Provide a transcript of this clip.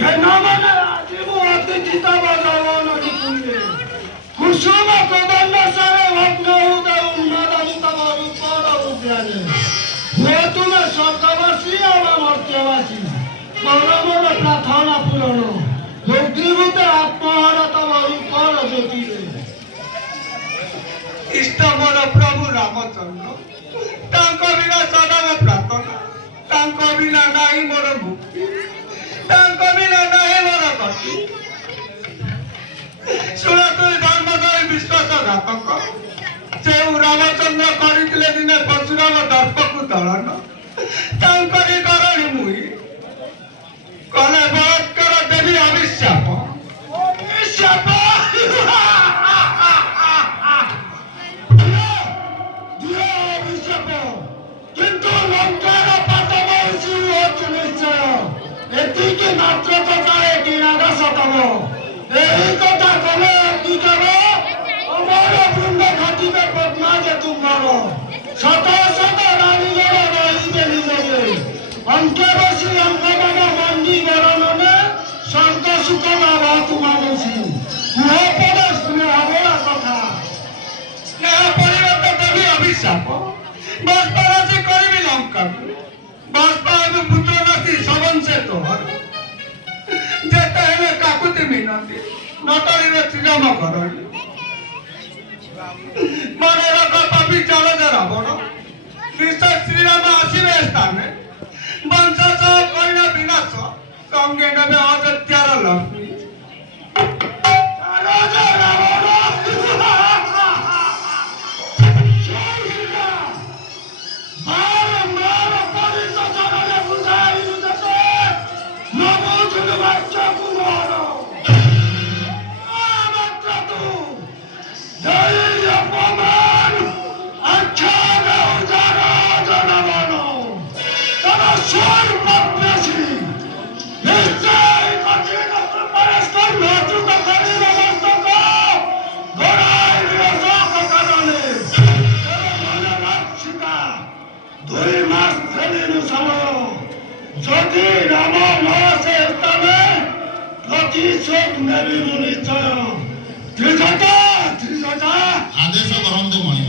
ಘನಮನ ರಾಜೀವು ಅತಿಥಿತ ಭಗವಾನದಿ ಕುಂದೆ ಕುಸುಮ ಕದಂಡ ಸರೆ ಭಗ್ನಹುದ উন্নদান্তম রূপর উদ্যানে হো তুমি স্বর্গবাসী আমার মর্ত্যবাসী করমর প্রার্থনা পূরণ ভক্তিভূতে আত্মহারা তম রূপর জ্যোতিরে ইষ্ট মোর প্রভু রামচন্দ্র তাঙ্ক বিনা সদাম প্রার্থনা তাঙ্ক বিনা নাই মোর মুক্তি তাঙ্ক বিনা নাই মোর গতি শুণ তুই ধর্মদয় বিশ্বাসঘাতক যে রামচন্দ্র করিলে দিনে পরশুরাম দর্পকু দଳନ ତାଙ୍କରି କରଣି ମୁଇ କଲେ ବଳାତ୍କାର ଦେବି ଅଭିଶାପ অভিশাপ দিও অভিশাপ কিন্তু লঙ্কার পাতম হচ্ছে নিশ্চয় এটিকে মাত্র কথা এটি আকাশতম এই কথা কলে কি কর অমর বৃন্দ ঘটিবে পদ্মা যে তুমার শত শত রানীগণ রহিবে নিজকে অঙ্কে বসি অঙ্কবানা মন্দি বরণনে স্বর্গ সুখ লাভ তোমাদেশী কুহপদ শুনে হবলা কথা স্নেহ পরিবর্তে দেবি অভিଶାପ ବସ୍ପରାଶି କରିବି ଲଙ୍କାକୁ ବସ୍ପରାକୁ ପୁତ୍ର ନାସ୍ତି ସବଂଶେ ତୋହର ଯେତେ ହେଲେ କାକୁତି ମିନନ୍ତି ନଟଳିରେ ଶ୍ରୀରାମ କରଣି ମନେ ରଖ ପାପି ଚଳଜ ରାବଣ ନିଶ୍ଚୟ ଶ୍ରୀରାମ ଆସିବେ ସ୍ଥାନେ ବଂଶ ସହ କରିଣ ବିନାଶ ସଙ୍ଗେ ନେବେ ଅଯୋଧ୍ୟାର ଲକ୍ଷ୍ମୀ রাজা রাবণ বারম্বার পরিত জননে বুঝাই দিতে নবুঝুল বাচ্চ কুমার মাত্র তু ধৈর্য প্রমাণ আখ্যান উজার জনগণ তব স্বর প্রত্যাশী নিশ্চয় কঠিন পরস্পর নতুন করিব মস্তক গড়াই বিরসক কাননে মনে রাখিবা 2 মাস ফেলিনু সময় যদি রাম ন আসে স্থানে প্রতিশোধ নেবি নিশ্চয় ত্রিজটা আদেশ করন্তু মণি